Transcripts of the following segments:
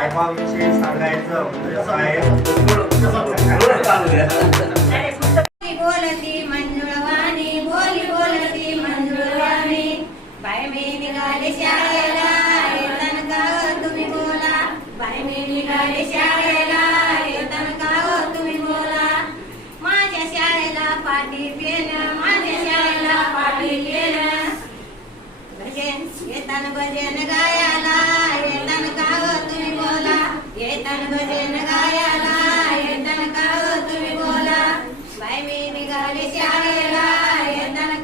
साहेबांविषयी सांगायचं म्हणजे साहेब बोलती मंजुळवाणी बोली बोलती मंजुळवाणी. बाय मी निघाले शाळेला येताना का तुम्ही बोला. बाय मी निघाले शाळेला येताना का तुम्ही बोला. माझ्या शाळेला पाठी माझ्या शाळेला पाठी भजन येताना भजन येतन भजन गायाला का हो तुम्ही बोला बाय मी शाळेला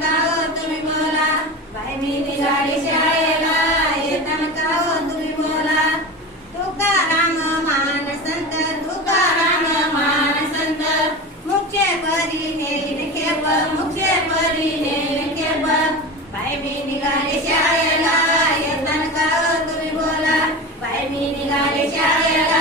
का हो तुम्ही बोला बाय मी शाळेला का हो तुम्ही बोला तुकाराम मान संत तुकाराम मान संत मुख्य परी नेली खेप मुख्य परी नेली खेप बाय मी निघाले Thank you.